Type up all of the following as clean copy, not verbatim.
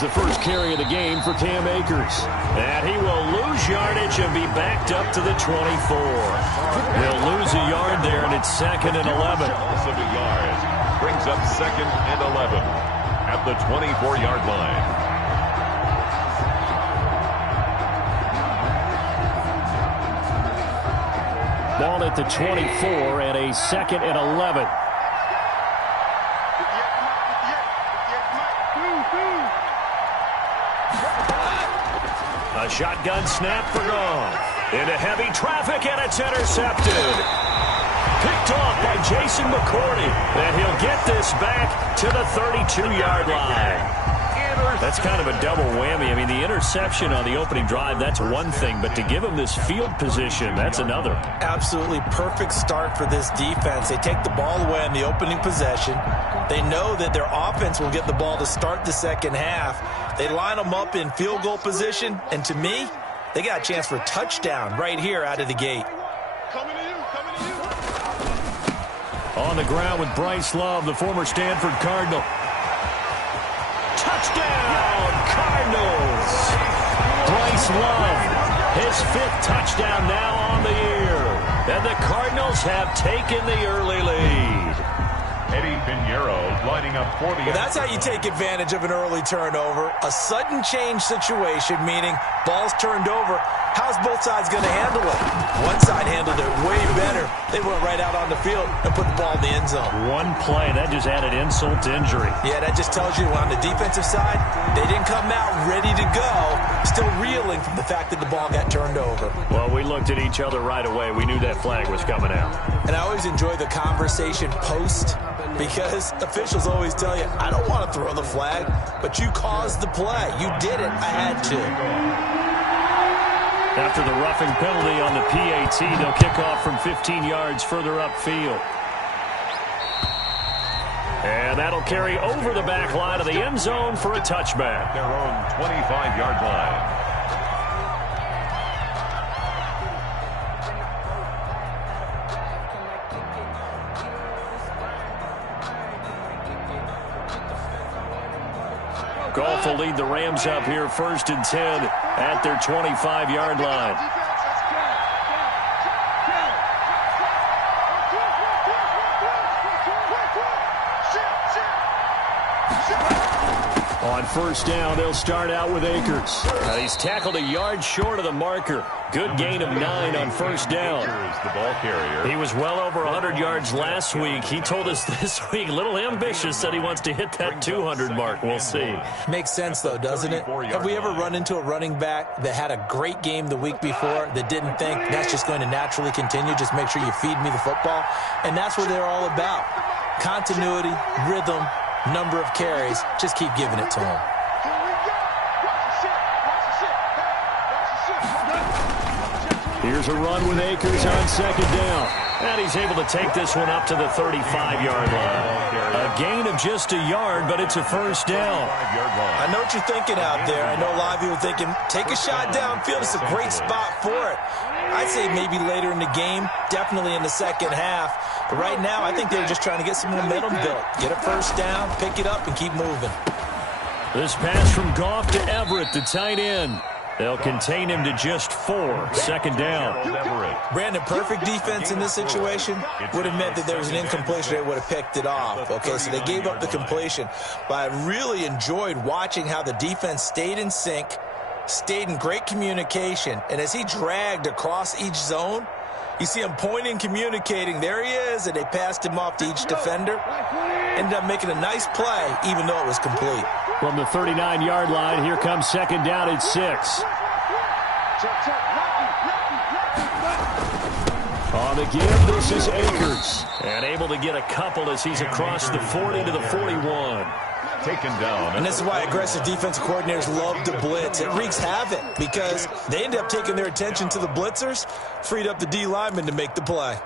is the first carry of the game for Cam Akers. And he will lose yardage and be backed up to the 24. He'll lose a yard there, and it's 2nd and 11. Loss of a yard brings up 2nd and 11 at the 24-yard line. Ball at the 24 and a 2nd and 11. A shotgun snap for Goff. Into heavy traffic, and it's intercepted. Picked off by Jason McCourty. And he'll get this back to the 32-yard line. That's kind of a double whammy. I mean, the interception on the opening drive, that's one thing. But to give him this field position, that's another. Absolutely perfect start for this defense. They take the ball away on the opening possession. They know that their offense will get the ball to start the second half. They line them up in field goal position. And to me, they got a chance for a touchdown right here out of the gate. On the ground with Bryce Love, the former Stanford Cardinal. Touchdown, Cardinals! Bryce Love, his 5th touchdown now on the year. And the Cardinals have taken the early lead. Eddie Pinheiro lining up for the... Well, that's how you take advantage of an early turnover. A sudden change situation, meaning ball's turned over. How's both sides going to handle it? One side handled it way better. They went right out on the field and put the ball in the end zone. One play, that just added insult to injury. Yeah, that just tells you on the defensive side, they didn't come out ready to go, still reeling from the fact that the ball got turned over. Well, we looked at each other right away. We knew that flag was coming out. And I always enjoy the conversation post, because officials always tell you, I don't want to throw the flag, but you caused the play. You did it. I had to. After the roughing penalty on the PAT, they'll kick off from 15 yards further upfield. And that'll carry over the back line of the end zone for a touchback. Their own 25-yard line. Goff will lead the Rams up here 1st and 10 at their 25-yard line. On 1st down, they'll start out with Akers. He's tackled a yard short of the marker. Good gain of 9 on 1st down. The ball carrier. He was well over 100 yards last week. He told us this week, a little ambitious, said he wants to hit that 200 mark. We'll see. Makes sense, though, doesn't it? Have we ever run into a running back that had a great game the week before that didn't think that's just going to naturally continue? Just make sure you feed me the football. And that's what they're all about. Continuity, rhythm, number of carries. Just keep giving it to him. Here's a run with Akers on 2nd down. And he's able to take this one up to the 35-yard line. A gain of just a yard, but it's a 1st down. I know what you're thinking out there. I know a lot of you are thinking, take a shot downfield. It's a great spot for it. I'd say maybe later in the game, definitely in the second half. But right now, I think they're just trying to get some momentum built. Get a 1st down, pick it up, and keep moving. This pass from Goff to Everett, the tight end. They'll contain him to just 4. 2nd down. Brandon, perfect defense in this situation would have meant that there was an incompletion. They would have picked it off. Okay, so they gave up the completion. But I really enjoyed watching how the defense stayed in sync, stayed in great communication. And as he dragged across each zone, you see him pointing, communicating. There he is, and they passed him off to each defender. Ended up making a nice play, even though it was complete. From the 39-yard line, here comes 2nd down at 6. On the give, this is Akers. And able to get a couple as he's across the 40 to the 41. Taken down. And this is why aggressive defensive coordinators love to blitz. It wreaks havoc because they end up taking their attention to the blitzers, freed up the D lineman to make the play.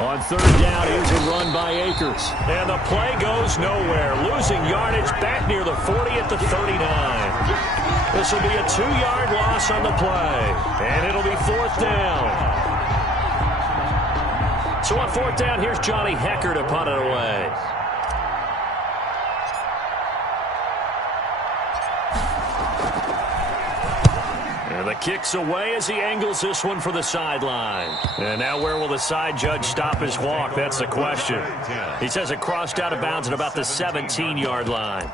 On third down, here's a run by Akers. And the play goes nowhere. Losing yardage back near the 40 at the 39. This will be a 2-yard loss on the play. And it'll be fourth down. So on fourth down, here's Johnny Hecker to punt it away. And the kick's away as he angles this one for the sideline. And now where will the side judge stop his walk? That's the question. He says it crossed out of bounds at about the 17-yard line.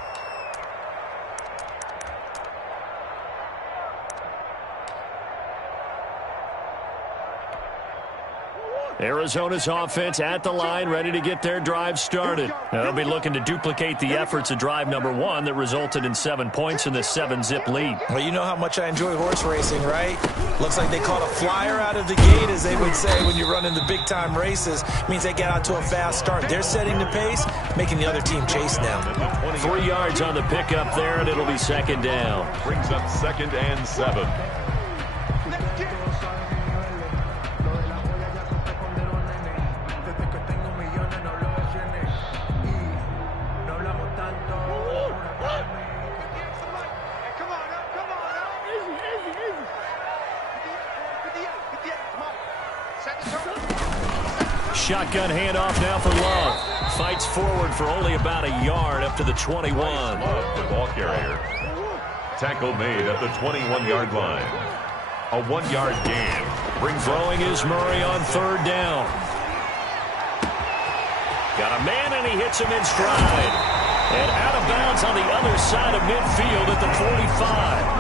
Arizona's offense at the line, ready to get their drive started. They'll be looking to duplicate the efforts of drive number 1 that resulted in 7 points in the 7-zip lead. Well, you know how much I enjoy horse racing, right? Looks like they caught a flyer out of the gate, as they would say when you run in the big-time races. Means they get out to a fast start. They're setting the pace, making the other team chase now. 3 yards on the pickup there, and it'll be second down. Brings up 2nd and 7. Shotgun handoff now for Love. Fights forward for only about a yard up to the 21. Love, the ball carrier. Tackle made at the 21-yard line. A 1-yard gain. Throwing is Murray on third down. Got a man, and he hits him in stride. And out of bounds on the other side of midfield at the 45.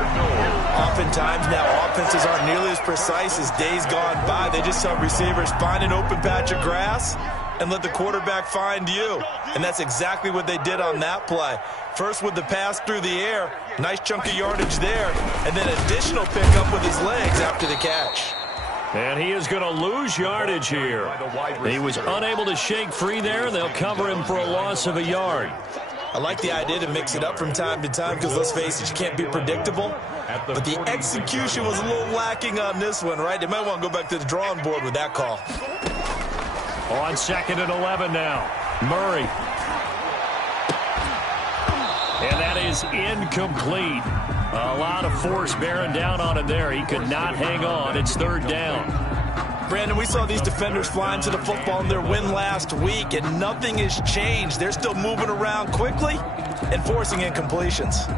Oftentimes now, offenses aren't nearly as precise as days gone by. They just tell receivers, find an open patch of grass and let the quarterback find you. And that's exactly what they did on that play. First with the pass through the air, nice chunk of yardage there, and then additional pickup with his legs after the catch. And he is going to lose yardage here. He was unable to shake free there, and they'll cover him for a loss of a yard. I like the idea to mix it up from time to time because, let's face it, you can't be predictable. But the execution was a little lacking on this one, right? They might want to go back to the drawing board with that call. On 2nd and 11 now. Murray. And that is incomplete. A lot of force bearing down on him there. He could not hang on. It's third down. Brandon, we saw these defenders flying to the football in their win last week, and nothing has changed. They're still moving around quickly and forcing incompletions.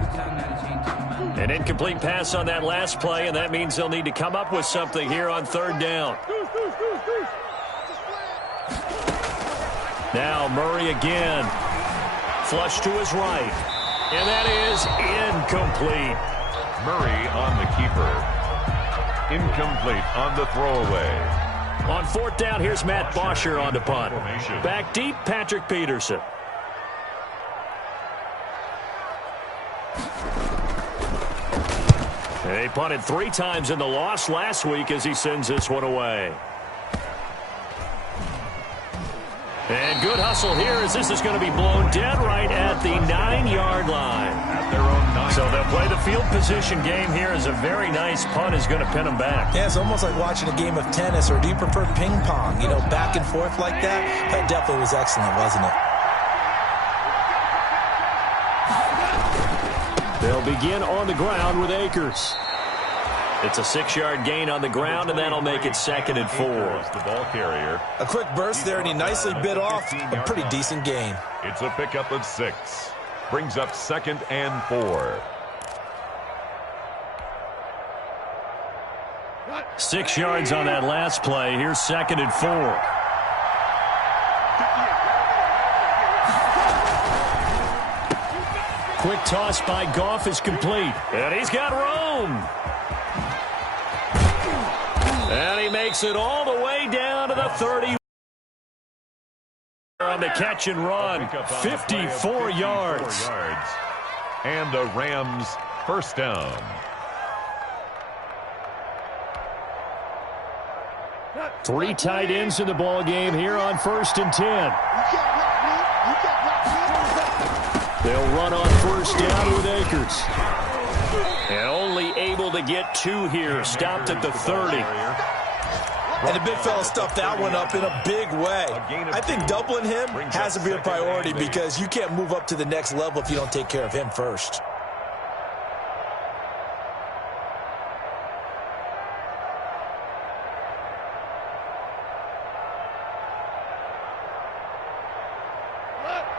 An incomplete pass on that last play, and that means they'll need to come up with something here on third down. Now Murray again. Flush to his right. And that is incomplete. Murray on the keeper. Incomplete on the throwaway. On fourth down, here's Matt Bosher on the punt. Back deep, Patrick Peterson. They punted 3 times in the loss last week as he sends this one away. And good hustle here as this is going to be blown dead right at the 9-yard line. At their own 9. So they'll play the field position game here as a very nice punt is going to pin them back. Yeah, it's almost like watching a game of tennis, or do you prefer ping pong? You know, back and forth like that? That definitely was excellent, wasn't it? They'll begin on the ground with Akers. It's a 6-yard gain on the ground, and that'll make it 2nd and 4. The ball carrier. A quick burst there, and he nicely bit off a pretty decent gain. It's a pickup of 6. Brings up 2nd and 4. 6 yards on that last play. Here's 2nd and 4. Quick toss by Goff is complete. And he's got room. And he makes it all the way down to the 30. On the catch and run. 54 yards. And the Rams first down. Three tight ends in the ball game here on 1st and 10. They'll run on 1st down with Akers. And only able to get 2 here. Stopped at the 30. And the big fella stuffed that one up in a big way. I think doubling him has to be a priority because you can't move up to the next level if you don't take care of him first.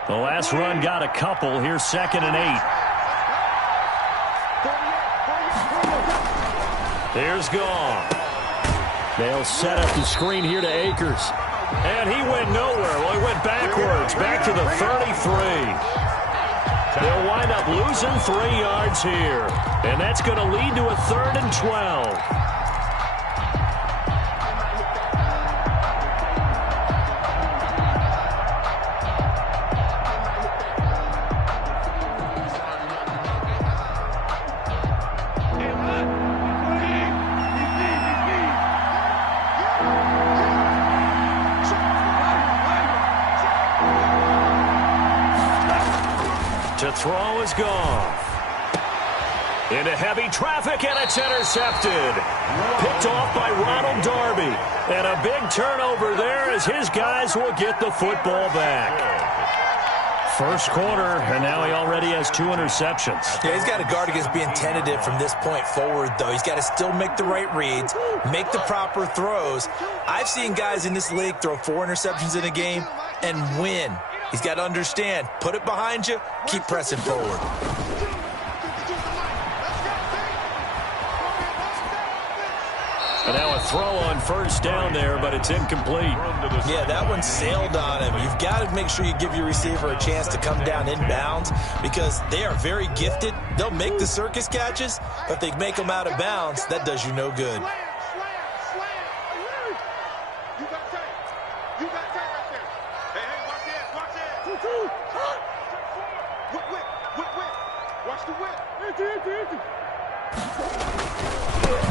The last run got a couple. Here's 2nd and 8. Here's Gone. They'll set up the screen here to Akers. And he went nowhere. Well, he went backwards, back to the 33. They'll wind up losing 3 yards here. And that's going to lead to a 3rd and 12. To throw is Gone. Into heavy traffic, and it's intercepted. Picked off by Ronald Darby. And a big turnover there as his guys will get the football back. First quarter, and now he already has 2 interceptions. Yeah, he's got to guard against being tentative from this point forward, though. He's got to still make the right reads, make the proper throws. I've seen guys in this league throw 4 interceptions in a game and win. He's got to understand, put it behind you, keep pressing forward. And now a throw on first down there, but it's incomplete. Yeah, that one sailed on him. You've got to make sure you give your receiver a chance to come down inbounds because they are very gifted. They'll make the circus catches, but if they make them out of bounds, that does you no good.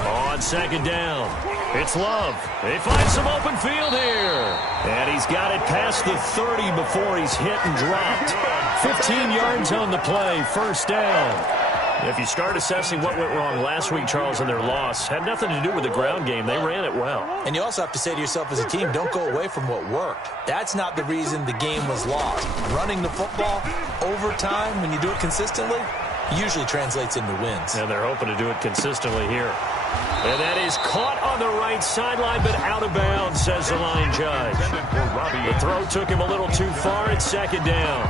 On 2nd down, it's Love. They find some open field here. And he's got it past the 30 before he's hit and dropped. 15 yards on the play, first down. If you start assessing what went wrong last week, Charles, in their loss, had nothing to do with the ground game. They ran it well. And you also have to say to yourself as a team, don't go away from what worked. That's not the reason the game was lost. Running the football over time, when you do it consistently, usually translates into wins. And they're hoping to do it consistently here. And that is caught on the right sideline, but out of bounds, says the line judge. The throw took him a little too far. It's 2nd down.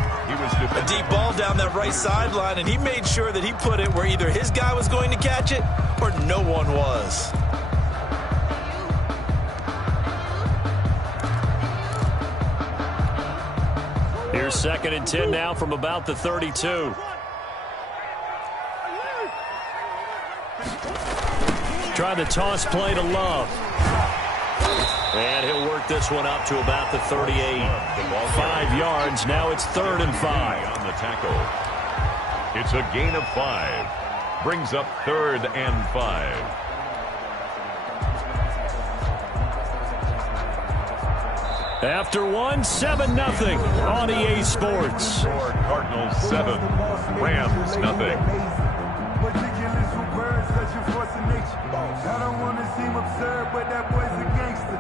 A deep ball down that right sideline, and he made sure that he put it where either his guy was going to catch it or no one was. Here's 2nd and 10 now from about the 32. Try the toss play to Love. And he'll work this one up to about the 38. 5 yards. Now it's 3rd and 5. On the tackle. It's a gain of 5. Brings up 3rd and 5. After one, 7-0 on EA Sports. Cardinals 7, Rams nothing. I don't want to seem absurd, but that boy's a gangster.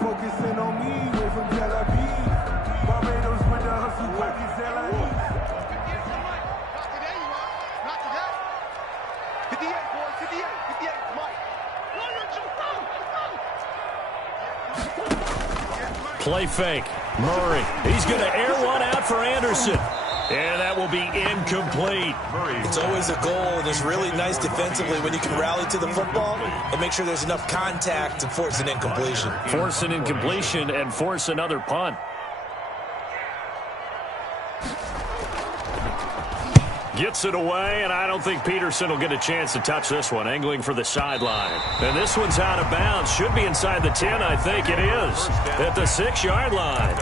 Focusing on me, away from Tel Aviv. Barbados with the hustle, pockets, LIE. Not today. 58, boys, 58, 58, Mike. Play fake. Murray. He's going to air one out for Anderson. And that will be incomplete. It's always a goal, and it's really nice defensively when you can rally to the football and make sure there's enough contact to force an incompletion. Force an incompletion and force another punt. Gets it away, and I don't think Peterson will get a chance to touch this one. Angling for the sideline. And this one's out of bounds. Should be inside the 10, I think it is. At the 6-yard line.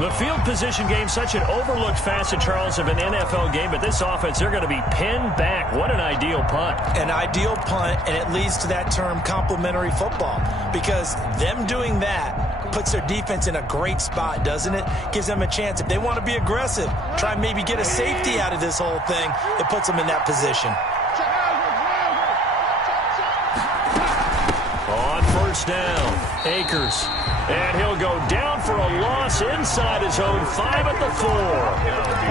The field position game, such an overlooked facet, Charles, of an NFL game. But this offense, they're going to be pinned back. What an ideal punt. An ideal punt, and it leads to that term complementary football. Because them doing that puts their defense in a great spot, doesn't it? Gives them a chance. If they want to be aggressive, try and maybe get a safety out of this whole thing, it puts them in that position. On 1st first down. Akers. And he'll go down for a loss inside his own 5 at the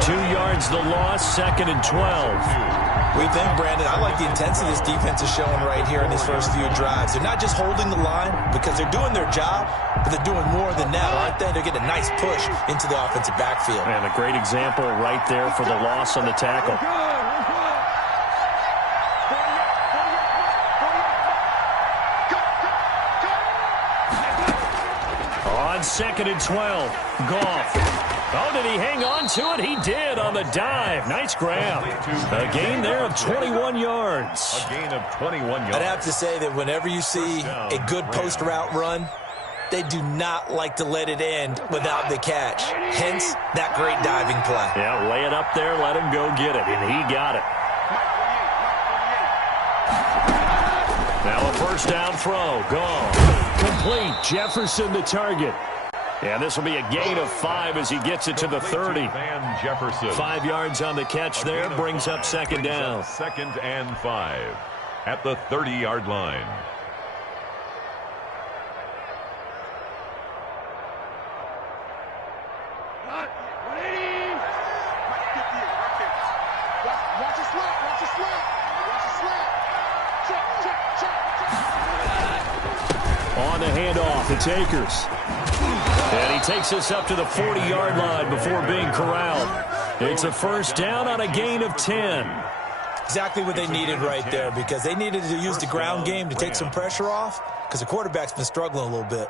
4. 2 yards the loss, 2nd and 12. We think, Brandon, I like the intensity this defense is showing right here in these first few drives. They're not just holding the line because they're doing their job, but they're doing more than that, aren't they? They're getting a nice push into the offensive backfield. And a great example right there for the loss on the tackle. On 2nd and 12, Goff. Oh, did he hang on to it? He did on the dive. Nice grab. A gain there of 21 yards. A gain of 21 yards. I'd have to say that whenever you see a good post route run, they do not like to let it end without the catch. Hence, that great diving play. Yeah, lay it up there, let him go get it, and he got it. Now a first down throw. Gone. Complete. Jefferson the target. And this will be a gain of 5 as he gets it to the 30. Van Jefferson. 5 yards on the catch there, brings up 2nd down. 2nd and 5 at the 30-yard line. On the handoff, it's Akers. And he takes us up to the 40-yard line before being corralled. It's a first down on a gain of 10. Exactly what they needed right there, because they needed to use the ground game to take some pressure off, because the quarterback's been struggling a little bit.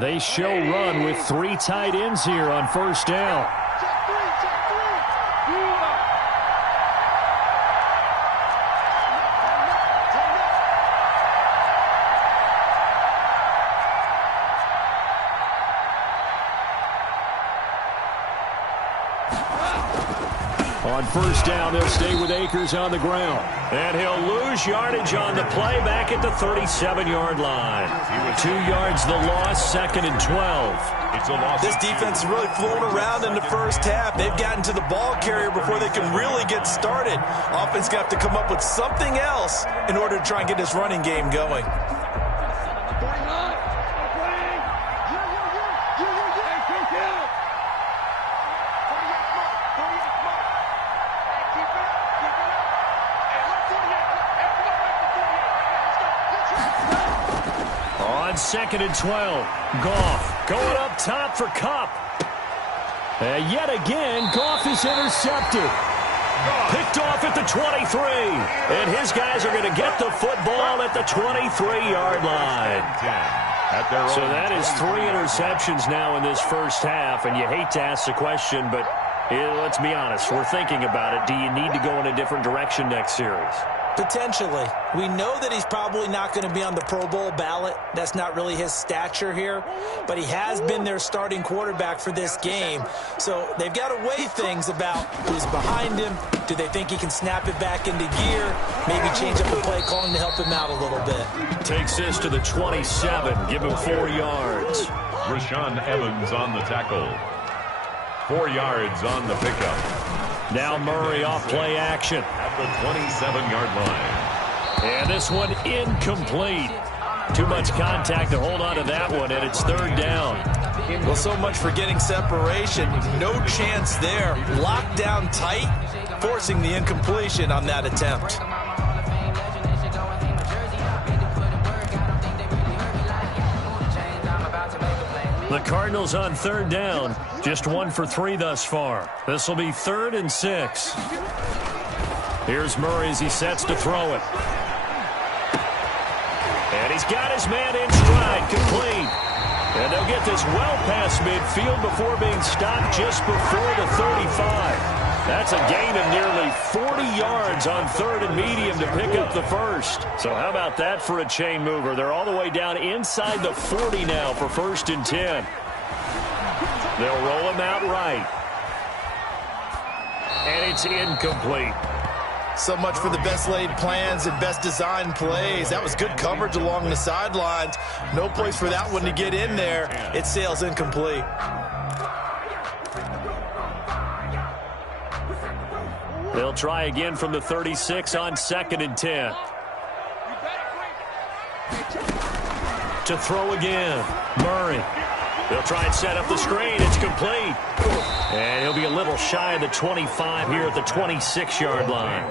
They show run with 3 tight ends here on first down. On first down, they'll stay with Akers on the ground. And he'll lose yardage on the play back at the 37-yard line. 2 yards the loss, 2nd and 12. This defense has really flown around in the first half. They've gotten to the ball carrier before they can really get started. Offense going to have to come up with something else in order to try and get this running game going. On 2nd and 12, Goff going up top for Kupp. Yet again, Goff is intercepted. Picked off at the 23. And his guys are going to get the football at the 23-yard line. So that is 3 interceptions now in this first half. And you hate to ask the question, but let's be honest. We're thinking about it. Do you need to go in a different direction next series? Potentially. We know that he's probably not going to be on the Pro Bowl ballot. That's not really his stature here. But he has been their starting quarterback for this game. So they've got to weigh things about who's behind him. Do they think he can snap it back into gear? Maybe change up the play calling to help him out a little bit. Takes this to the 27. Give him 4 yards. Rashaan Evans on the tackle. 4 yards on the pickup. Now Murray off play action. At the 27-yard line. And this one incomplete. Too much contact to hold on to that one, and it's 3rd down. Well, so much for getting separation. No chance there. Locked down tight, forcing the incompletion on that attempt. The Cardinals on 3rd down. Just 1 for 3 thus far. This will be 3rd and 6. Here's Murray as he sets to throw it. And he's got his man in stride, complete. And they'll get this well past midfield before being stopped just before the 35. That's a gain of nearly 40 yards on 3rd and medium to pick up the first. So how about that for a chain mover? They're all the way down inside the 40 now for 1st and 10. They'll roll him out right. And it's incomplete. So much for the best laid plans and best designed plays. That was good coverage along the sidelines. No place for that one to get in there. It sails incomplete. They'll try again from the 36 on 2nd and 10. To to throw again. Murray. They'll try and set up the screen. It's complete. And he'll be a little shy of the 25 here at the 26-yard line.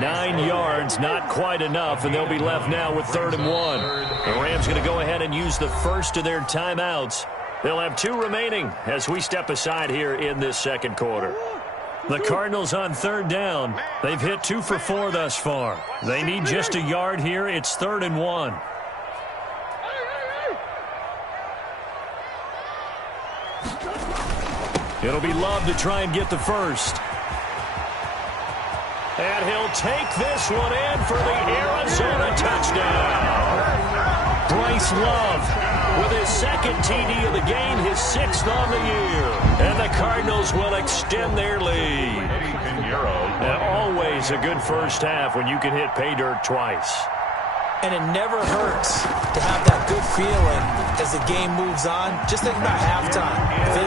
9 yards, not quite enough, and they'll be left now with 3rd and 1. The Rams going to go ahead and use the first of their timeouts. They'll have 2 remaining as we step aside here in this second quarter. The Cardinals on 3rd down. They've hit 2 for 4 thus far. They need just a yard here. It's 3rd and 1. It'll be Love to try and get the first. And he'll take this one in for the Arizona touchdown. Bryce Love with his 2nd TD of the game, his 6th on the year. And the Cardinals will extend their lead. And always a good first half when you can hit pay dirt twice. And it never hurts to have that good feeling as the game moves on. Just think about halftime.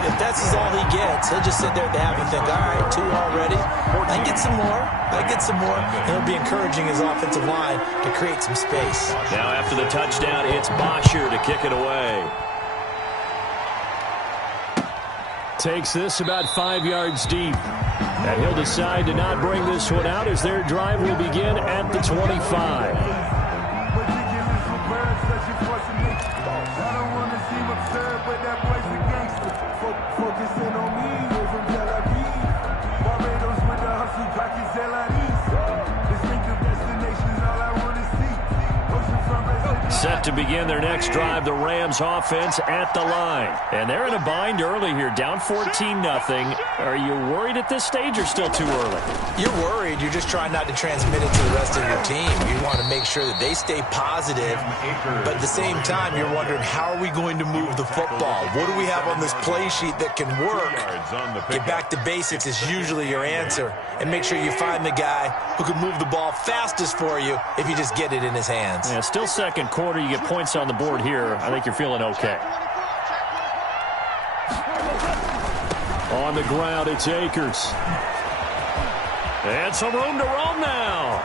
If that's all he gets, he'll just sit there at the half and think, all right, 2 already. I get some more. I get some more. And he'll be encouraging his offensive line to create some space. Now after the touchdown, it's Bosher to kick it away. Takes this about 5 yards deep. And he'll decide to not bring this one out as their drive will begin at the 25. I don't want to seem absurd, but that boy's a gangster. Focusing on me, way from Tel Aviv. Barbados with the hustle, pockets LIDs. Distinctive destinations, all I want to see. Ocean front residence. Set to begin their next drive, the Rams offense at the line. And they're in a bind early here, down 14-0. Are you worried at this stage or still too early? You're worried. You're just trying not to transmit it to the rest of your team. You want to make sure that they stay positive, but at the same time, you're wondering, how are we going to move the football? What do we have on this play sheet that can work? Get back to basics is usually your answer, and make sure you find the guy who can move the ball fastest for you if you just get it in his hands. Yeah, still second quarter. You get points on the board here. I think you're feeling okay. On the ground, it's Akers. And some room to roam now.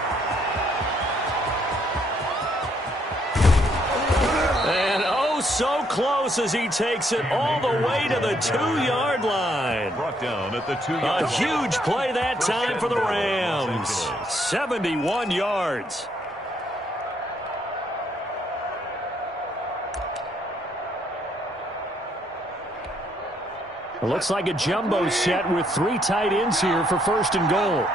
And oh, so close as he takes it all the way to the 2-yard line. Brought down at the 2-yard line. A huge play that time for the Rams. 71 yards. It looks like a jumbo set with 3 tight ends here for 1st and goal.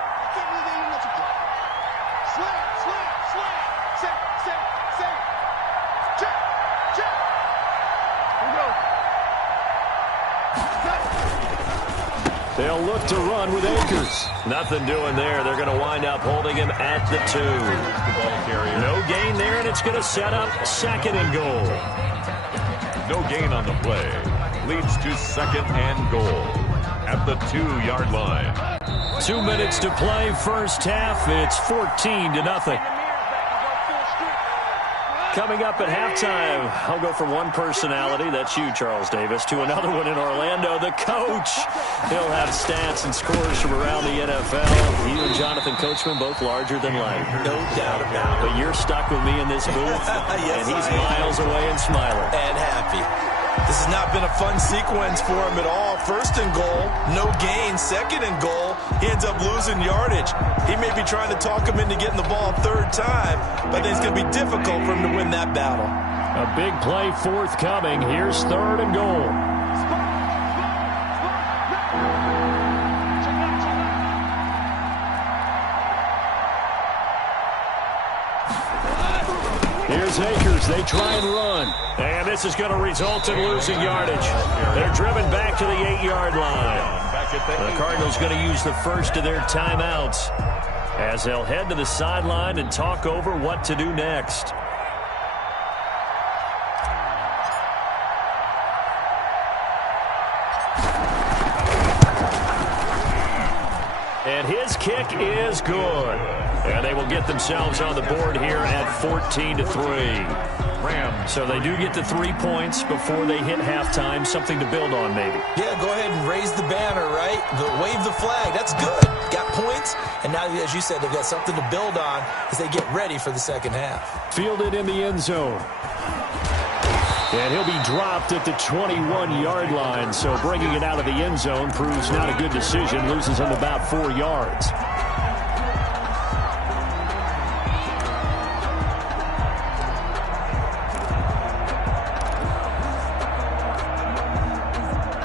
They'll look to run with Akers. Nothing doing there. They're going to wind up holding him at the 2. No gain there, and it's going to set up 2nd and goal. No gain on the play. Leads to 2nd and goal at the 2-yard line. 2 minutes to play, first half. It's 14-0. Coming up at halftime, I'll go from one personality, that's you, Charles Davis, to another one in Orlando, the coach. He'll have stats and scores from around the NFL. He and Jonathan Coachman, both larger than life. No doubt about it. But you're stuck with me in this booth, yes, and he's miles away and smiling. And happy. This has not been a fun sequence for him at all. 1st and goal, no gain. 2nd and goal, he ends up losing yardage. He may be trying to talk him into getting the ball 3rd time, but it's going to be difficult for him to win that battle. A big play forthcoming. Here's 3rd and goal. Here's Akers. They try and run. And this is going to result in losing yardage. They're driven back to the 8-yard line. The Cardinals going to use the first of their timeouts as they'll head to the sideline and talk over what to do next. And his kick is good. And they will get themselves on the board here at 14-3. Rams. So they do get the 3 points before they hit halftime. Something to build on, maybe. Yeah, go ahead and raise the banner, right? Wave the flag. That's good. Got points. And now, as you said, they've got something to build on as they get ready for the second half. Fielded in the end zone. And he'll be dropped at the 21-yard line. So bringing it out of the end zone proves not a good decision. Loses him about 4 yards.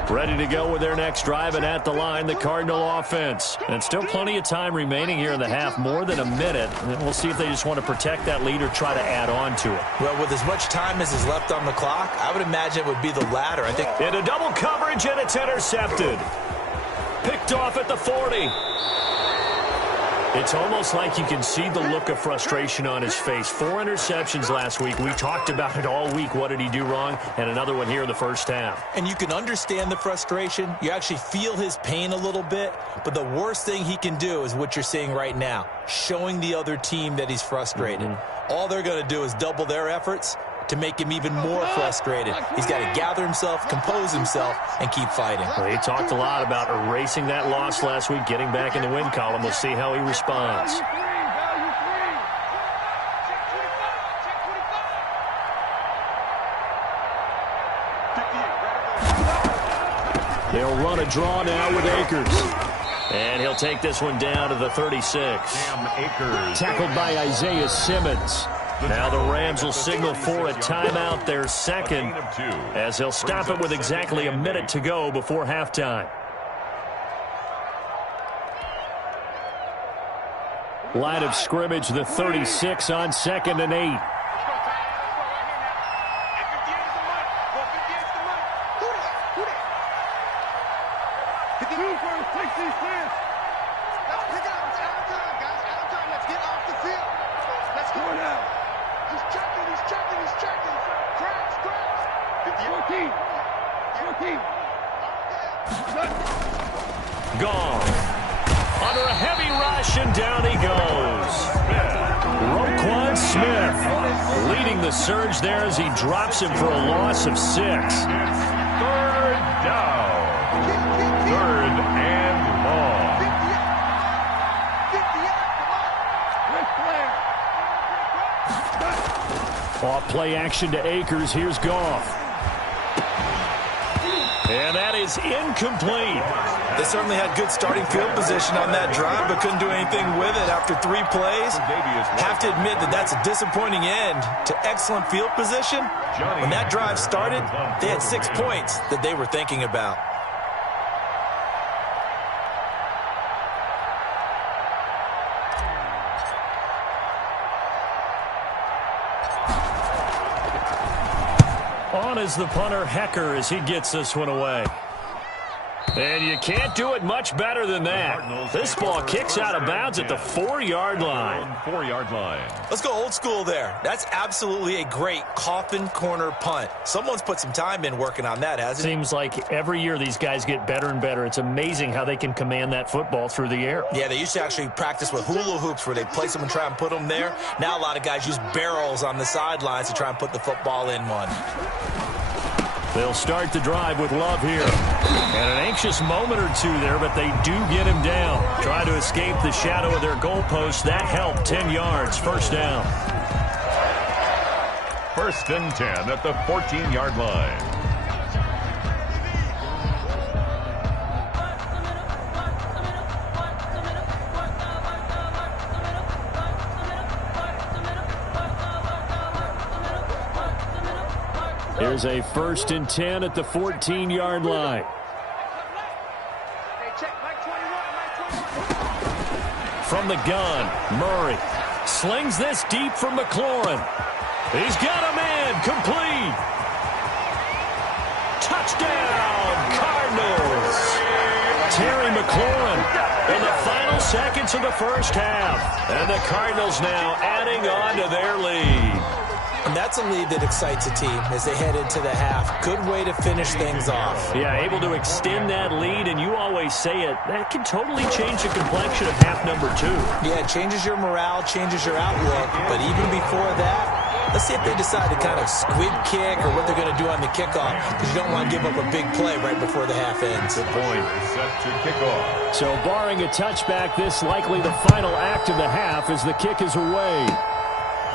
Ready to go with their next drive, and at the line, the Cardinal offense. And still plenty of time remaining here in the half, more than a minute. And we'll see if they just want to protect that lead or try to add on to it. Well, with as much time as is left on the clock, I would imagine it would be the latter. I think. Into double coverage, and it's intercepted. Picked off at the 40. It's almost like you can see the look of frustration on his face. 4 interceptions last week. We talked about it all week. What did he do wrong? And another one here in the first half. And you can understand the frustration. You actually feel his pain a little bit. But the worst thing he can do is what you're seeing right now, showing the other team that he's frustrated. All they're going to do is double their efforts to make him even more frustrated. He's got to gather himself, compose himself, and keep fighting. Well, he talked a lot about erasing that loss last week, getting back in the win column. We'll see how he responds. They'll run a draw now with Akers. And he'll take this one down to the 36. Tackled by Isaiah Simmons. Now the Rams will signal for a timeout, their second, as they'll stop it with exactly a minute to go before halftime. Line of scrimmage, the 36 on 2nd and 8. Gone. Under a heavy rush, and down he goes. Roquan Smith leading the surge there as he drops him for a loss of 6. 3rd down. 3rd and long. Off play action to Akers. Here's Goff. And that is incomplete. They certainly had good starting field position on that drive, but couldn't do anything with it after 3 plays. Have to admit that that's a disappointing end to excellent field position. When that drive started, they had 6 points that they were thinking about. On is the punter, Hecker, as he gets this one away. And you can't do it much better than that. This ball kicks out of bounds at the 4-yard line. 4-yard line. Let's go old school there. That's absolutely a great coffin corner punt. Someone's put some time in working on that, hasn't it? Seems like every year these guys get better and better. It's amazing how they can command that football through the air. Yeah, they used to actually practice with hula hoops where they place them and try and put them there. Now a lot of guys use barrels on the sidelines to try and put the football in one. They'll start the drive with Love here. And an anxious moment or two there, but they do get him down. Try to escape the shadow of their goalpost. That helped. 10 yards. First down. 1st and 10 at the 14-yard line. Here's a 1st and 10 at the 14-yard line. From the gun, Murray slings this deep for McLaurin. He's got him in, complete. Touchdown, Cardinals. Terry McLaurin in the final seconds of the first half. And the Cardinals now adding on to their lead. And that's a lead that excites a team as they head into the half. Good way to finish things off. Yeah, able to extend that lead, and you always say it, that can totally change the complexion of half number 2. Yeah, it changes your morale, changes your outlook. But even before that, let's see if they decide to kind of squib kick or what they're going to do on the kickoff, because you don't want to give up a big play right before the half ends. Good point. Set to kick off. So barring a touchback, this likely the final act of the half as the kick is away.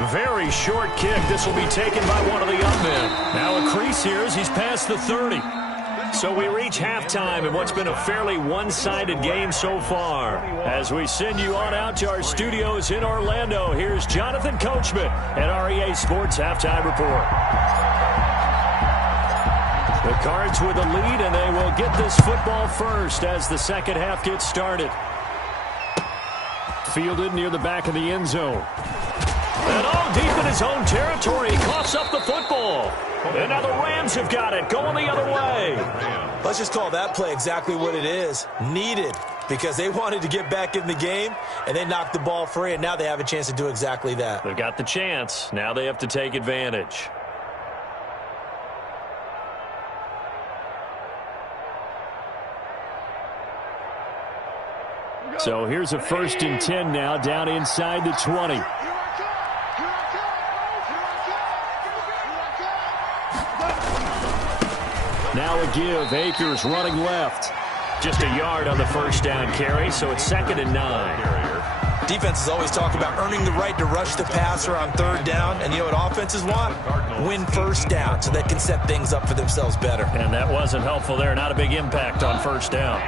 Very short kick. This will be taken by one of the young men. Now a crease here as he's past the 30. So we reach halftime in what's been a fairly one-sided game so far. As we send you on out to our studios in Orlando, here's Jonathan Coachman at REA Sports Halftime Report. The Cards with the lead, and they will get this football first as the second half gets started. Fielded near the back of the end zone. And all deep in his own territory, he coughs up the football. And now the Rams have got it, going the other way. Let's just call that play exactly what it is. Needed, because they wanted to get back in the game, and they knocked the ball free, and now they have a chance to do exactly that. They've got the chance. Now they have to take advantage. So here's a 1st and 10 now, down inside the 20. Now a give. Akers running left. Just a yard on the first down carry, so it's 2nd and 9. Defenses always talk about earning the right to rush the passer on 3rd down, and you know what offenses want? Win 1st down so they can set things up for themselves better. And that wasn't helpful there. Not a big impact on 1st down.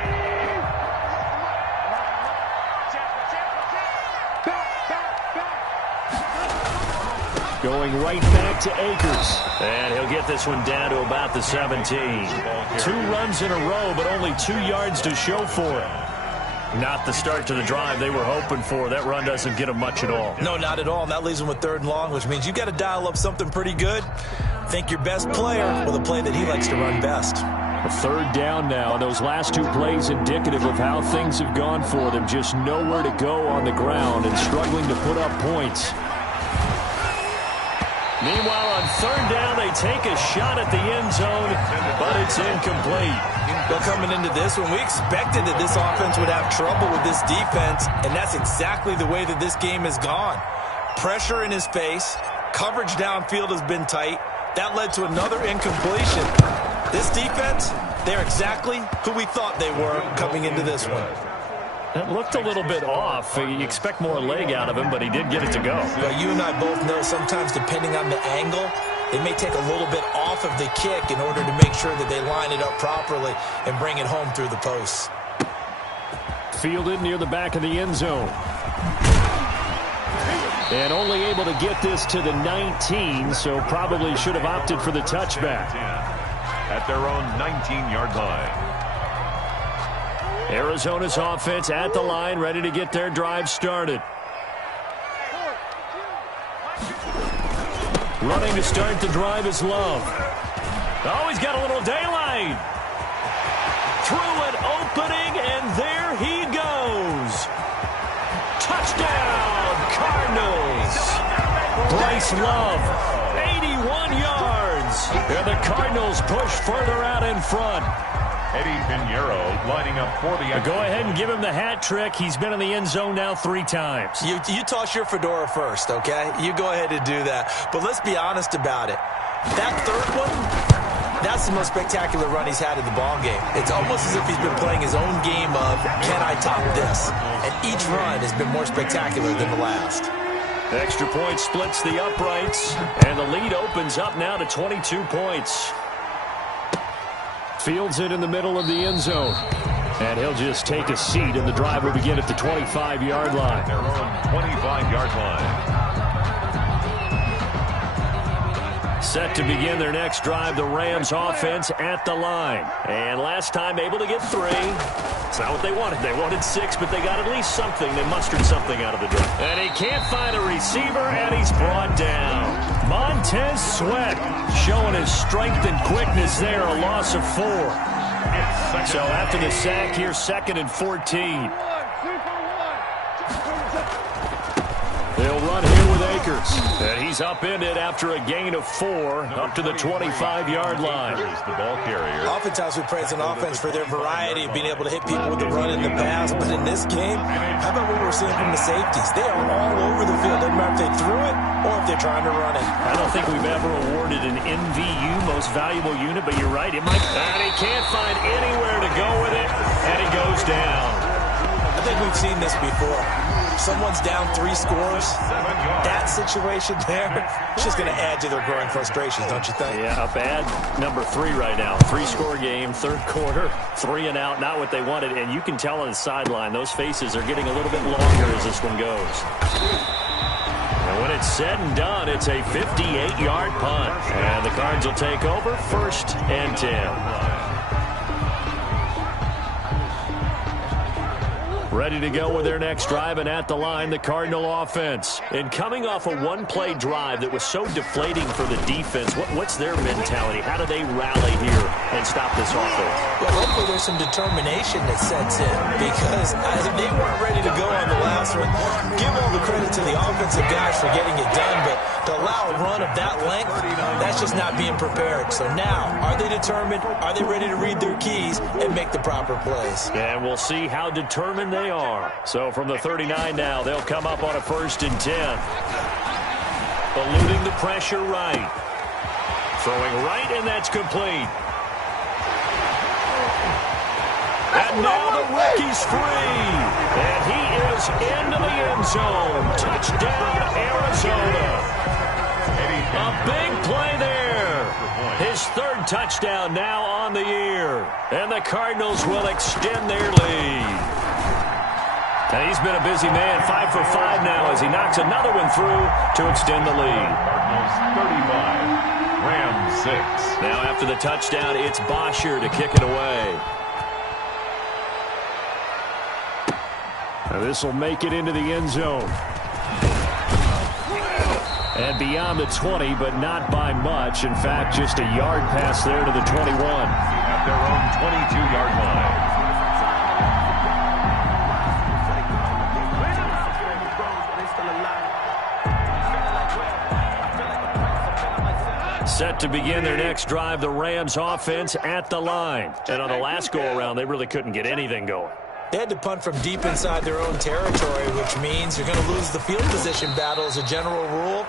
Going right back to Akers. And he'll get this one down to about the 17. 2 runs in a row, but only 2 yards to show for it. Not the start to the drive they were hoping for. That run doesn't get them much at all. No, not at all. And that leaves them with 3rd and long, which means you've got to dial up something pretty good. Think your best player with a play that he likes to run best. A 3rd down now. Those last 2 plays indicative of how things have gone for them. Just nowhere to go on the ground and struggling to put up points. Meanwhile, on 3rd down, they take a shot at the end zone, but it's incomplete. Well, coming into this one, we expected that this offense would have trouble with this defense, and that's exactly the way that this game has gone. Pressure in his face, coverage downfield has been tight. That led to another incompletion. This defense, they're exactly who we thought they were coming into this one. That looked a little bit off. You expect more leg out of him, but he did get it to go. Well, you and I both know sometimes depending on the angle, they may take a little bit off of the kick in order to make sure that they line it up properly and bring it home through the posts. Fielded near the back of the end zone. And only able to get this to the 19, so probably should have opted for the touchback. At their own 19-yard line. Arizona's offense at the line, ready to get their drive started. Running to start the drive is Love. Oh, he's got a little daylight. Through an opening, and there he goes. Touchdown, Cardinals. Bryce Love, 81 yards. And the Cardinals push further out in front. Eddie Pinheiro lining up for the... Go ahead and give him the hat trick. He's been in the end zone now 3 times. You toss your fedora first, okay? You go ahead and do that. But let's be honest about it. That 3rd one, that's the most spectacular run he's had in the ballgame. It's almost as if he's been playing his own game of, can I top this? And each run has been more spectacular than the last. Extra point splits the uprights, and the lead opens up now to 22 points. Fields it in the middle of the end zone. And he'll just take a seat, and the drive will begin at the 25-yard line. Their own 25-yard line. Set to begin their next drive, the Rams offense at the line. And last time able to get 3. It's not what they wanted. They wanted 6, but they got at least something. They mustered something out of the drive. And he can't find a receiver, and he's brought down. Montez Sweat showing his strength and quickness there, a loss of 4. So after the sack here, 2nd and 14. They'll run here with Akers. And he's upended after a gain of 4 up to the 25-yard line. The ball carrier. Oftentimes we praise an offense for their variety of being able to hit people with the run in the pass. But in this game, how about what we're seeing from the safeties? They are all over the field. Doesn't matter if they threw it or if they're trying to run it. I don't think we've ever awarded an MVU, most valuable unit, but you're right. It might. And he can't find anywhere to go with it, and he goes down. I think we've seen this before. someone's down 3 scores, that situation there, it's just going to add to their growing frustrations, don't you think? Yeah, a bad number 3 right now. 3-score game, third quarter, 3 and out, not what they wanted. And you can tell on the sideline, those faces are getting a little bit longer as this one goes. And when it's said and done, it's a 58-yard punt. And the Cards will take over, 1st and 10. Ready to go with their next drive, and at the line, the Cardinal offense. And coming off a one-play drive that was so deflating for the defense, what's their mentality? How do they rally here and stop this offense? Well, hopefully there's some determination that sets in, because they weren't ready to go on the last one. Give all the credit to the offensive guys for getting it done, but to allow a run of that length, that's just not being prepared. So now, are they determined? Are they ready to read their keys and make the proper plays? And we'll see how determined they are. So from the 39 now, they'll come up on a 1st and 10. Eluding the pressure right. Throwing right, and that's complete. And now the rookie's free. And he is into the end zone. Touchdown, Arizona. A big play there. His 3rd touchdown now on the year. And the Cardinals will extend their lead. And he's been a busy man, 5 for 5 now as he knocks another one through to extend the lead. Cardinals 35, Rams 6. Now after the touchdown, it's Bosher to kick it away. Now this will make it into the end zone. And beyond the 20, but not by much. In fact, just a yard pass there to the 21. At their own 22-yard line. Set to begin their next drive, the Rams offense at the line. And on the last go-around, they really couldn't get anything going. They had to punt from deep inside their own territory, which means you're going to lose the field position battle as a general rule.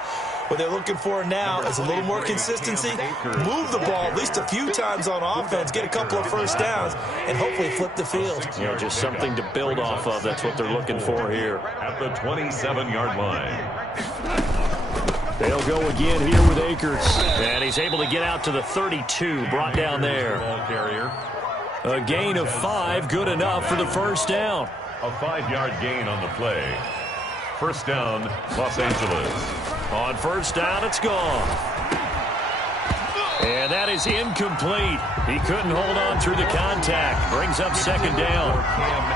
What they're looking for now is a little more consistency, move the ball at least a few times on offense, get a couple of first downs, and hopefully flip the field. You know, just something to build off of. That's what they're looking for here. At the 27-yard line. They'll go again here with Akers. And he's able to get out to the 32, brought down there. Ball carrier. A gain of 5, good enough for the first down. A 5-yard gain on the play. First down, Los Angeles. On first down, it's gone. And that is incomplete. He couldn't hold on through the contact. Brings up second down.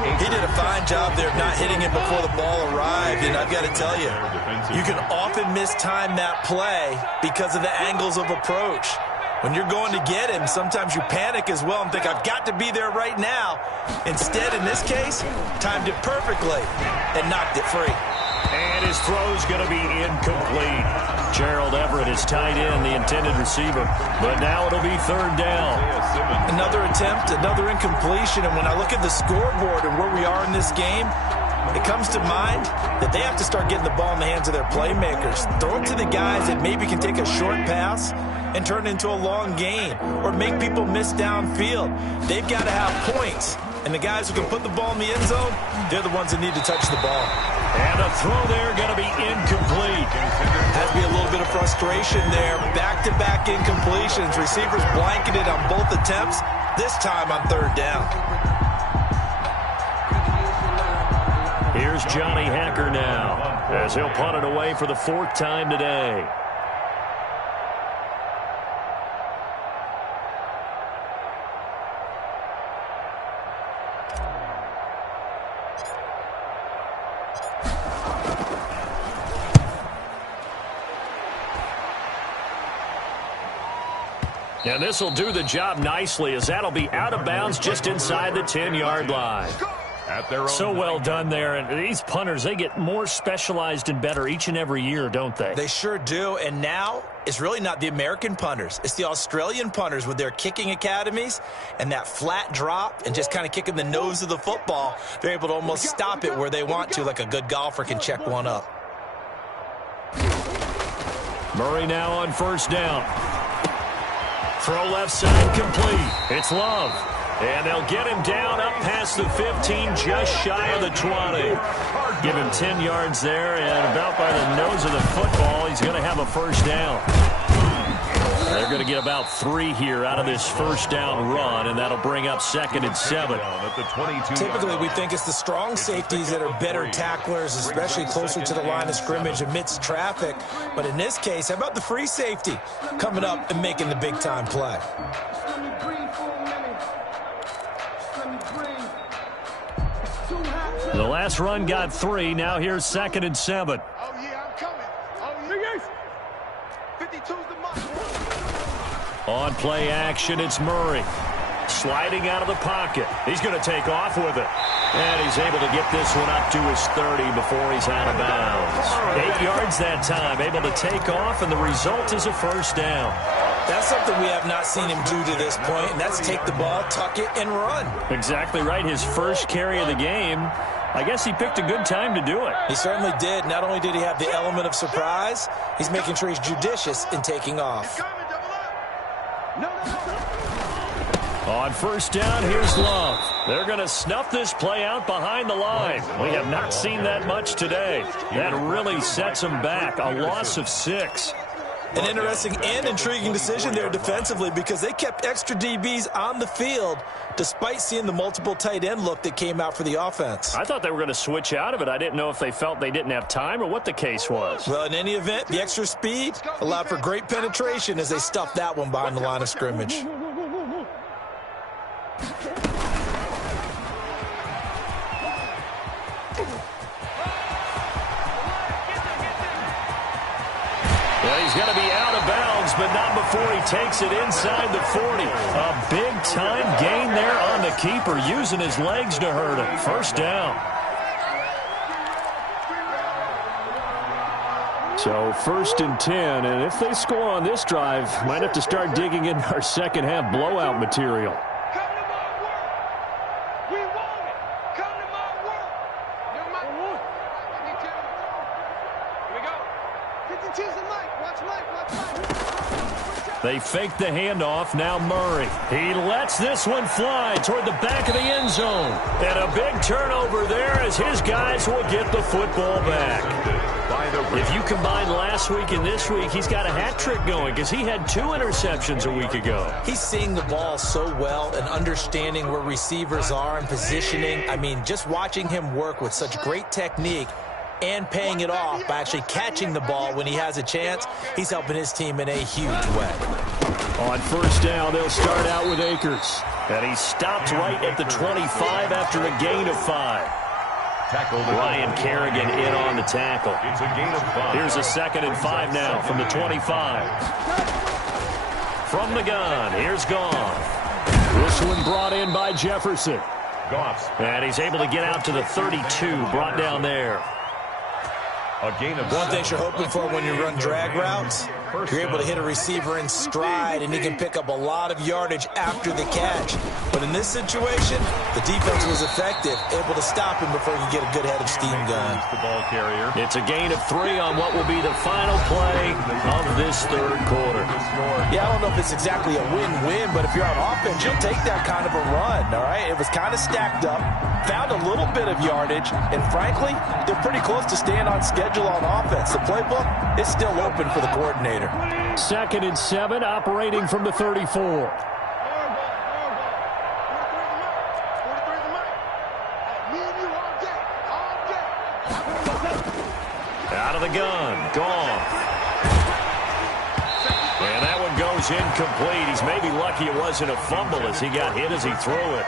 He did a fine job there of not hitting it before the ball arrived. And I've got to tell you, you can often mistime that play because of the angles of approach. When you're going to get him, sometimes you panic as well and think, I've got to be there right now. Instead, in this case, timed it perfectly and knocked it free. And his throw's going to be incomplete. Gerald Everett is tied in, the intended receiver. But now it'll be third down. Another attempt, another incompletion. And when I look at the scoreboard and where we are in this game, it comes to mind that they have to start getting the ball in the hands of their playmakers. Throw it to the guys that maybe can take a short pass and turn it into a long gain or make people miss downfield. They've got to have points. And the guys who can put the ball in the end zone, they're the ones that need to touch the ball. And a throw there going to be incomplete. Has to be a little bit of frustration there. Back-to-back incompletions. Receivers blanketed on both attempts, this time on third down. Here's Johnny Hacker now as he'll punt it away for the 4th time today. And this will do the job nicely as that'll be out of bounds just inside the 10-yard line. So well done there. And these punters, they get more specialized and better each and every year, don't they? They sure do. And now it's really not the American punters. It's the Australian punters with their kicking academies and that flat drop and just kind of kicking the nose of the football. They're able to almost stop it where they want to, like a good golfer can check one up. Murray now on first down. Throw left side complete. It's Love. And they'll get him down up past the 15, just shy of the 20. Give him 10 yards there, and about by the nose of the football, he's going to have a first down. They're going to get about 3 here out of this first down run, and that'll bring up 2nd and 7. Typically, we think it's the strong safeties that are better tacklers, especially closer to the line of scrimmage amidst traffic. But in this case, how about the free safety coming up and making the big-time play? The last run got 3. Now here's 2nd and 7. Oh, yeah, I'm coming. Oh, yeah. 52's the mark. On play action, it's Murray. Sliding out of the pocket. He's going to take off with it. And he's able to get this one up to his 30 before he's out of bounds. 8 yards that time, able to take off, and the result is a first down. That's something we have not seen him do to this point, and that's take the ball, tuck it, and run. Exactly right. His first carry of the game. I guess he picked a good time to do it. He certainly did. Not only did he have the element of surprise, he's making sure he's judicious in taking off. On first down, here's Love. They're going to snuff this play out behind the line. We have not seen that much today. That really sets them back. A loss of 6. An interesting and intriguing decision there defensively, because they kept extra DBs on the field despite seeing the multiple tight end look that came out for the offense. I thought they were going to switch out of it. I didn't know if they felt they didn't have time or what the case was. Well, in any event, the extra speed allowed for great penetration as they stuffed that one behind the line of scrimmage. Well, he's going to be out of bounds, but not before he takes it inside the 40. A big-time gain there on the keeper, using his legs to hurt him. First down. So 1st and 10, and if they score on this drive, might have to start digging in our second-half blowout material. They fake the handoff. Now Murray. He lets this one fly toward the back of the end zone. And a big turnover there as his guys will get the football back. If you combine last week and this week, he's got a hat trick going because he had 2 interceptions a week ago. He's seeing the ball so well and understanding where receivers are and positioning. I mean, just watching him work with such great technique and paying it off by actually catching the ball when he has a chance, he's helping his team in a huge way. On first down, they'll start out with Akers. And he stopped right at the 25 after a gain of 5. Ryan Kerrigan in on the tackle. It's a gain of 5. Here's a 2nd and 5 now from the 25. From the gun, here's Goff. This one brought in by Jefferson. Goff. And he's able to get out to the 32, brought down there. A gain of One thing you're hoping for when you run drag routes, you're able to hit a receiver in stride, and he can pick up a lot of yardage after the catch. But in this situation, the defense was effective, able to stop him before he could get a good head of steam going. The ball carrier. It's a gain of 3 on what will be the final play of this 3rd quarter. Yeah, I don't know if it's exactly a win-win, but if you're on offense, you'll take that kind of a run, all right? It was kind of stacked up, found a little bit of yardage, and frankly, they're pretty close to staying on schedule on offense. The playbook is still open for the coordinator. 2nd and 7, operating from the 34. Out of the gun, Goff. And that one goes incomplete. He's maybe lucky it wasn't a fumble as he got hit as he threw it.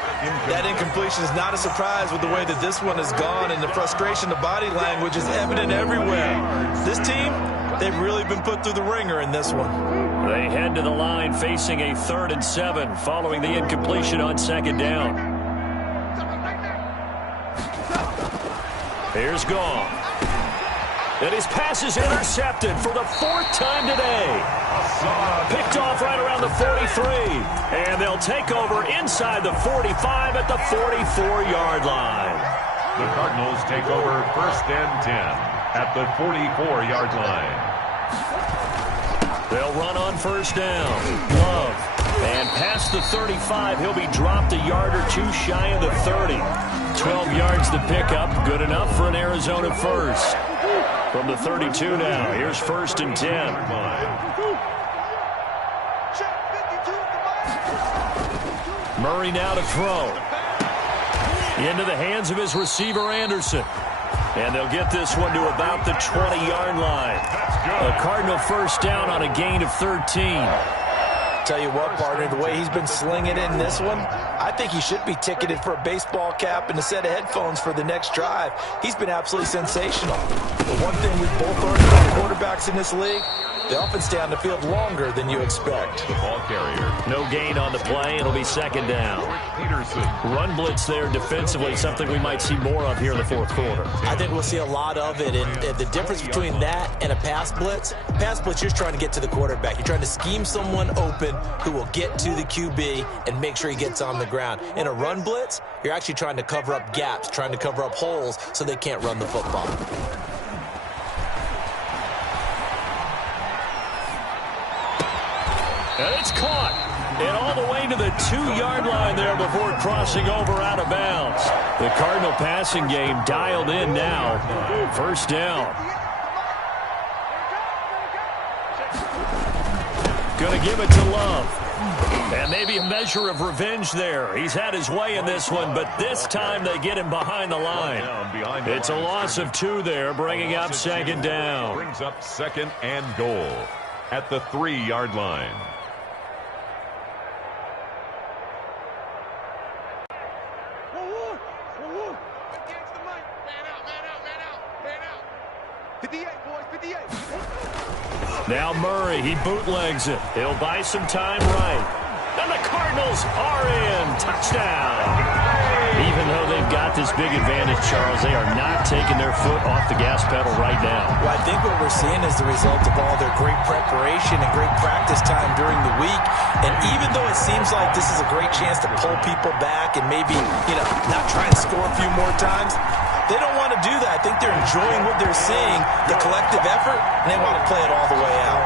That incompletion is not a surprise with the way that this one has gone, and the frustration, the body language is evident everywhere. This team, they've really been put through the ringer in this one. They head to the line facing a 3rd and 7 following the incompletion on 2nd down. Here's Goff. And his pass is intercepted for the 4th time today. Picked off right around the 43. And they'll take over inside the 45 at the 44-yard line. The Cardinals take over 1st and 10 at the 44-yard line. They'll run on first down. Love And past the 35, he'll be dropped a yard or two shy of the 30. 12 yards to pick up, good enough for an Arizona first. From the 32 now, here's 1st and 10. Murray now to throw. Into the hands of his receiver, Anderson. And they'll get this one to about the 20-yard line. A Cardinal first down on a gain of 13. Tell you what, partner, the way he's been slinging it in this one, I think he should be ticketed for a baseball cap and a set of headphones for the next drive. He's been absolutely sensational. The one thing we've both learned about quarterbacks in this league, they often stay on the field longer than you expect. The ball carrier. No gain on the play. It'll be 2nd down. Peterson. Run blitz there defensively, something we might see more of here in the 4th quarter. I think we'll see a lot of it. And the difference between that and a pass blitz, you're just trying to get to the quarterback. You're trying to scheme someone open who will get to the QB and make sure he gets on the ground. In a run blitz, you're actually trying to cover up gaps, trying to cover up holes so they can't run the football. And it's caught. And all the way to the 2-yard line there before crossing over out of bounds. The Cardinal passing game dialed in now. 1st down. Going to give it to Love. And maybe a measure of revenge there. He's had his way in this one, but this time they get him behind the line. It's a loss of 2 there, bringing up 2nd down. Brings up 2nd and goal at the 3-yard line. Now Murray, he bootlegs it. He'll buy some time right. And the Cardinals are in. Touchdown. Even though they've got this big advantage, Charles, they are not taking their foot off the gas pedal right now. Well, I think what we're seeing is the result of all their great preparation and great practice time during the week. And even though it seems like this is a great chance to pull people back and maybe, not try and score a few more times, they don't want to do that. I think they're enjoying what they're seeing, the collective effort, and they want to play it all the way out.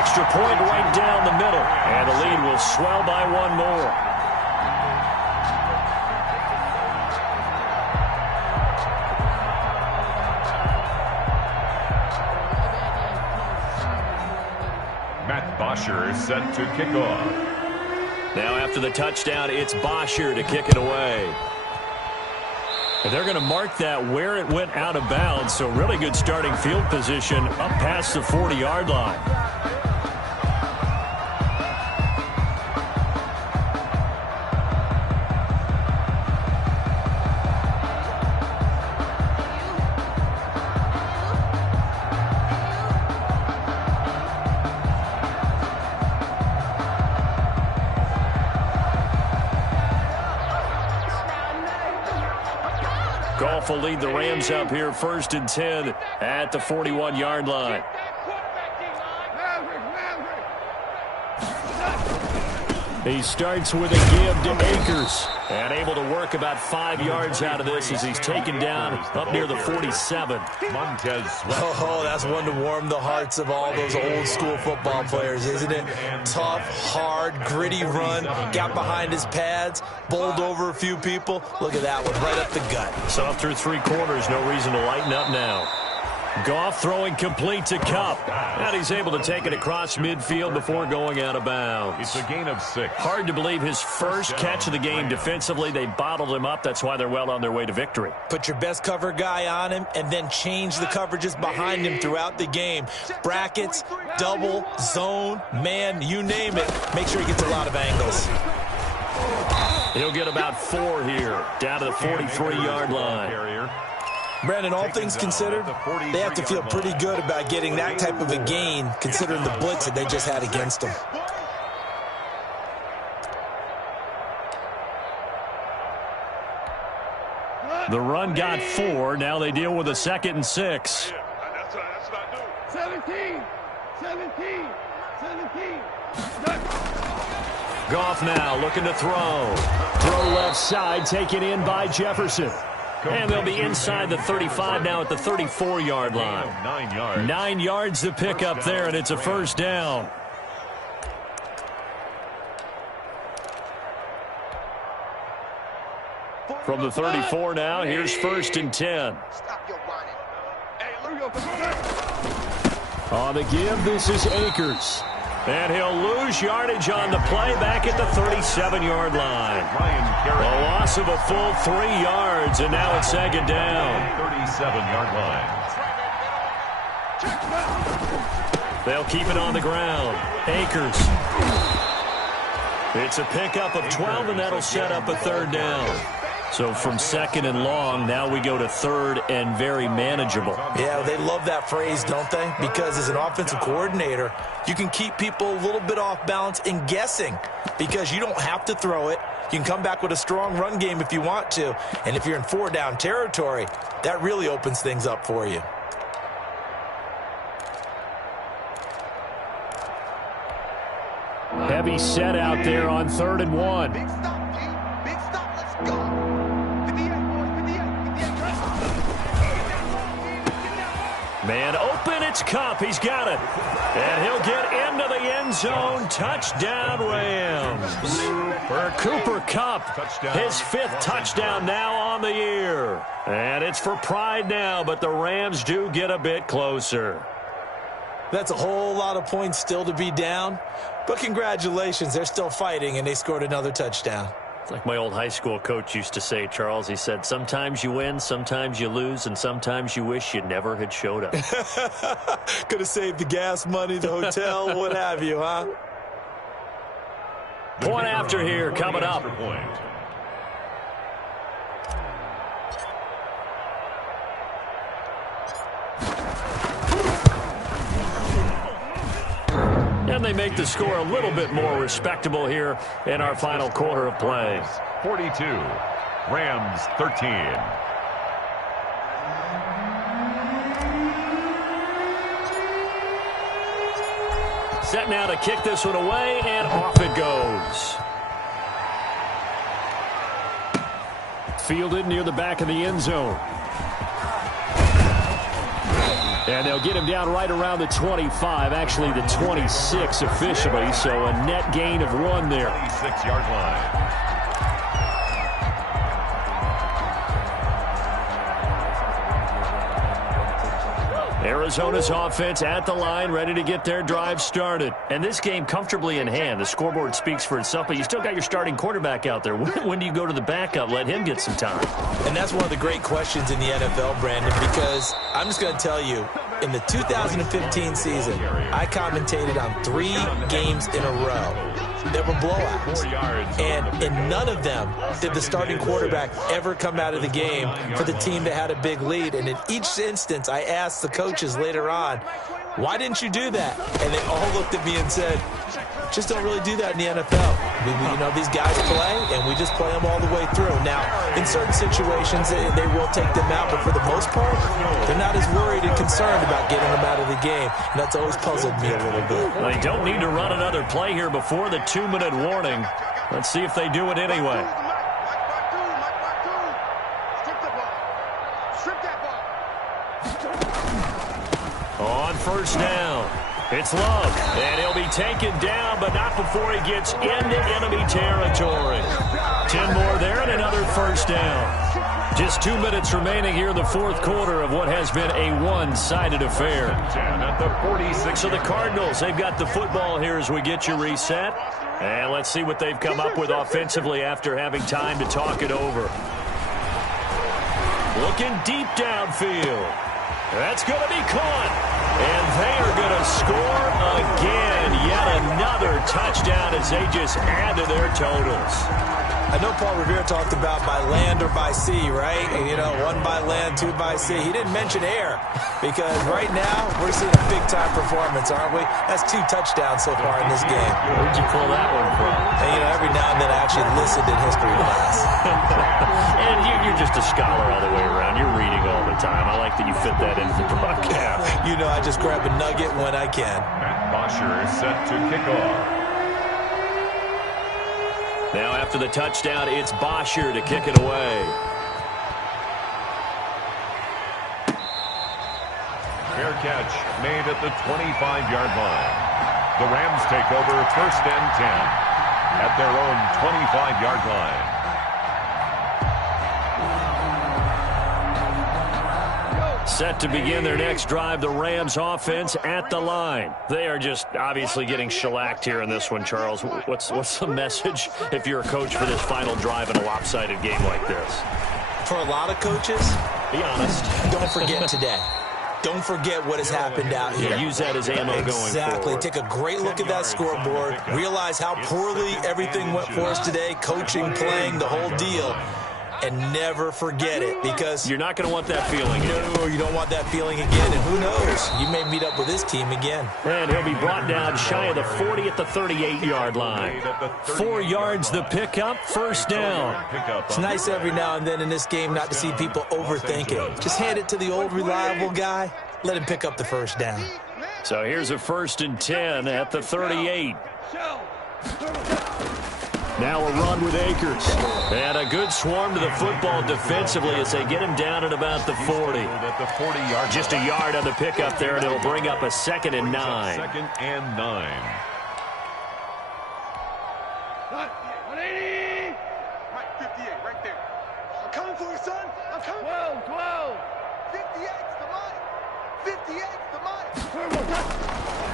Extra point right down the middle, and the lead will swell by 1 more. Matt Bosher is set to kick off. Now after the touchdown, it's Bosher to kick it away. And they're going to mark that where it went out of bounds, so really good starting field position up past the 40-yard line. Goff will lead the Rams up here 1st and 10 at the 41-yard line. He starts with a give to Akers and able to work about 5 yards out of this as he's taken down up near the 47. Oh, that's one to warm the hearts of all those old school football players, isn't it? Tough, hard, gritty run, got behind his pads, bowled over a few people. Look at that one, right up the gut. So through 3 quarters, no reason to lighten up now. Goff throwing complete to Kupp. And he's able to take it across midfield before going out of bounds. It's a gain of 6. Hard to believe his first catch of the game defensively. They bottled him up. That's why they're well on their way to victory. Put your best cover guy on him and then change the coverages behind him throughout the game. Brackets, double, zone, man, you name it. Make sure he gets a lot of angles. He'll get about 4 here, down to the 43-yard line. Brandon, all things considered, they have to feel pretty good about getting that type of a gain, considering the blitz that they just had against them. The run got 4. Now they deal with a 2nd and 6. 17. Goff now looking to throw. Throw left side, taken in by Jefferson. And they'll be inside the 35 now at the 34-yard line. 9 yards. 9 yards to pick up there, and it's a first down. From the 34 now, here's 1st and 10. Stop your whining. Hey, let me go. On the give, this is Akers. And he'll lose yardage on the play back at the 37-yard line. A loss of a full 3 yards, and now it's 2nd down. 37-yard line. They'll keep it on the ground. Akers. It's a pickup of 12, and that'll set up a 3rd down. So from 2nd and long, now we go to 3rd and very manageable. Yeah, they love that phrase, don't they? Because as an offensive coordinator, you can keep people a little bit off balance and guessing because you don't have to throw it. You can come back with a strong run game if you want to. And if you're in 4-down territory, that really opens things up for you. Heavy set out there on 3rd and 1. Big stop, G. Big stop. Let's go. 58, boys. 58. Man open, it's Kupp. He's got it. And he'll get into the end zone. Touchdown, Rams. For Cooper Kupp, his 5th touchdown now on the year. And it's for pride now, but the Rams do get a bit closer. That's a whole lot of points still to be down. But congratulations, they're still fighting, and they scored another touchdown. It's like my old high school coach used to say, Charles. He said, sometimes you win, sometimes you lose, and sometimes you wish you never had showed up. Could have saved the gas money, the hotel, what have you, huh? Point after here coming up. And they make the score a little bit more respectable here in our final quarter of play. 42, Rams 13. Set now to kick this one away, and off it goes. Fielded near the back of the end zone. And they'll get him down right around the 25, actually the 26 officially, so a net gain of 1 there. 26-yard line. Arizona's offense at the line, ready to get their drive started. And this game comfortably in hand. The scoreboard speaks for itself, but you still got your starting quarterback out there. When do you go to the backup? Let him get some time. And that's one of the great questions in the NFL, Brandon, because I'm just going to tell you, in the 2015 season, I commentated on 3 games in a row. There were blowouts, and in none of them did the starting quarterback ever come out of the game for the team that had a big lead. And in each instance, I asked the coaches later on, why didn't you do that? And they all looked at me and said, just don't really do that in the NFL. You know, these guys play, and we just play them all the way through. Now, in certain situations, they will take them out, but for the most part, they're not as worried and concerned about getting them out of the game, and that's always puzzled me a little bit. They don't need to run another play here before the 2-minute warning. Let's see if they do it anyway. On 1st down, it's Love, and he'll be taken down, but not before he gets into enemy territory. 10 more there and another 1st down. Just 2 minutes remaining here in the 4th quarter of what has been a one-sided affair. At the 46. So the Cardinals, they've got the football here as we get you reset. And let's see what they've come up with offensively after having time to talk it over. Looking deep downfield. That's going to be caught. And they are going to score again. Yet another touchdown as they just add to their totals. I know Paul Revere talked about by land or by sea, right? And, you know, 1 by land, 2 by sea. He didn't mention air because right now we're seeing a big-time performance, aren't we? That's 2 touchdowns so far in this game. Where'd you pull that one from? And, you know, every now and then I actually listened in history class. And you're just a scholar all the way around. You're reading all the time. I like that you fit that into the broadcast. You know, I just grab a nugget when I can. Matt Bosher is set to kick off. Now after the touchdown, it's Bosher to kick it away. Fair catch made at the 25-yard line. The Rams take over 1st and 10 at their own 25-yard line. Set to begin their next drive, the Rams offense at the line. They are just obviously getting shellacked here in this one, Charles. What's the message if you're a coach for this final drive in a lopsided game like this? For a lot of coaches, be honest. Don't forget today. Don't forget what has happened out here. Use that as ammo going forward. Exactly. Take a great look at that scoreboard. Realize how poorly everything went for us today. Coaching, playing, the whole deal. And never forget it, because you're not going to want that feeling again. No, you don't want that feeling again. And who knows? You may meet up with this team again. And he'll be brought down shy of the 40 at the 38-yard line. 4 yards the pickup, first down. It's nice every now and then in this game not to see people overthink it. Just hand it to the old reliable guy. Let him pick up the first down. So here's a 1st and 10 at the 38. Now a run with Akers. And a good swarm to the football defensively as they get him down at about the 40. Just a yard on the pickup there, and it'll bring up a 2nd and 9. 2nd and 9. 180. Right, 58, right there. I'm coming for you, son. I'm coming. 12. 58's the money. 58's the money.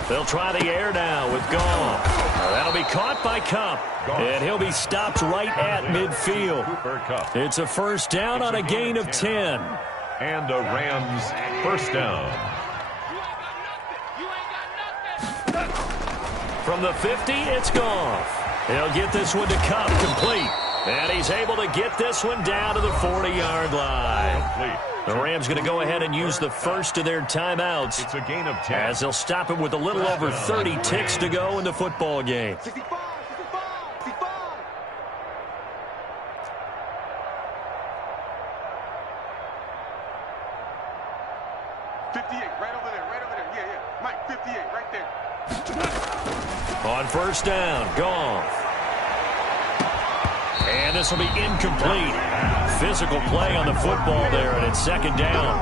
They'll try the air now with Goff. That'll be caught by Kupp. And he'll be stopped right at midfield. It's a first down on a gain of 10. And a Rams first down. From the 50, it's Goff. He'll get this one to Kupp, complete. And he's able to get this one down to the 40-yard line. The Rams going to go ahead and use the first of their timeouts. It's a gain of 10. As they'll stop him with a little over 30 ticks to go in the football game. 65. 58, right over there. Yeah. Mike, 58, right there. On first down, Goff. And this will be incomplete. Physical play on the football there, and it's 2nd down.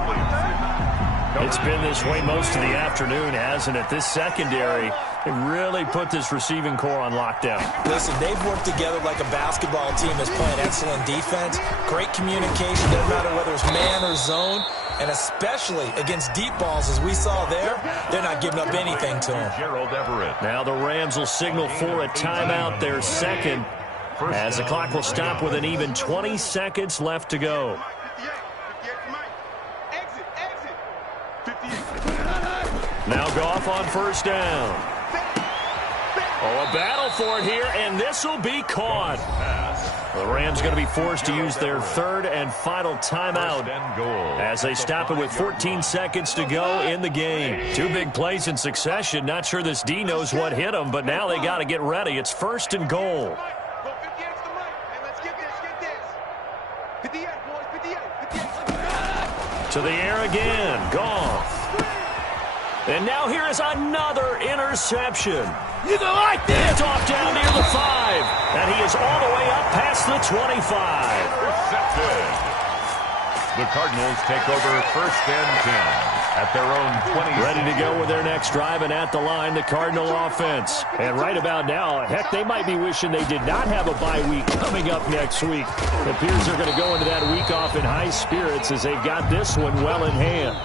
It's been this way most of the afternoon, hasn't it? This secondary, it really put this receiving core on lockdown. Listen, they've worked together like a basketball team that's playing excellent defense. Great communication, doesn't matter whether it's man or zone. And especially against deep balls, as we saw there, they're not giving up anything to them. Gerald Everett. Now the Rams will signal for a timeout, their 2nd, as the clock will stop with an even 20 seconds left to go. 58 to Mike. Exit. 58. Now Goff on first down. Oh, a battle for it here, and this will be caught. The Rams going to be forced to use their 3rd and final timeout as they stop it with 14 seconds to go in the game. 2 big plays in succession. Not sure this D knows what hit them, but now they got to get ready. It's 1st and goal. Go 58 to Mike. And let's get this. 58, boys. 58. To the air again. Goff. And now here is another interception. You go like this. It's off down near the 5. And he is all the way up past the 25. Intercepted. The Cardinals take over 1st and 10 at their own 20. Ready to go with their next drive, and at the line, the Cardinal offense. And right about now, heck, they might be wishing they did not have a bye week coming up next week. It appears they're going to go into that week off in high spirits as they've got this one well in hand.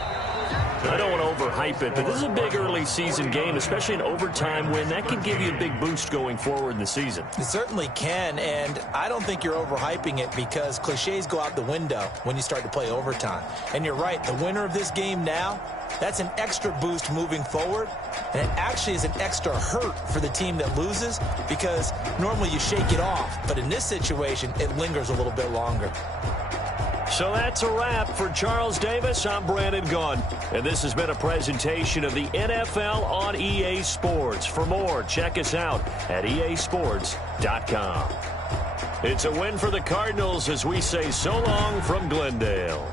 I don't want to overhype it, but this is a big early season game, especially an overtime win. That can give you a big boost going forward in the season. It certainly can, and I don't think you're overhyping it because cliches go out the window when you start to play overtime. And you're right, the winner of this game now, that's an extra boost moving forward, and it actually is an extra hurt for the team that loses because normally you shake it off, but in this situation, it lingers a little bit longer. So that's a wrap for Charles Davis. I'm Brandon Gaudin, and this has been a presentation of the NFL on EA Sports. For more, check us out at easports.com. It's a win for the Cardinals as we say so long from Glendale.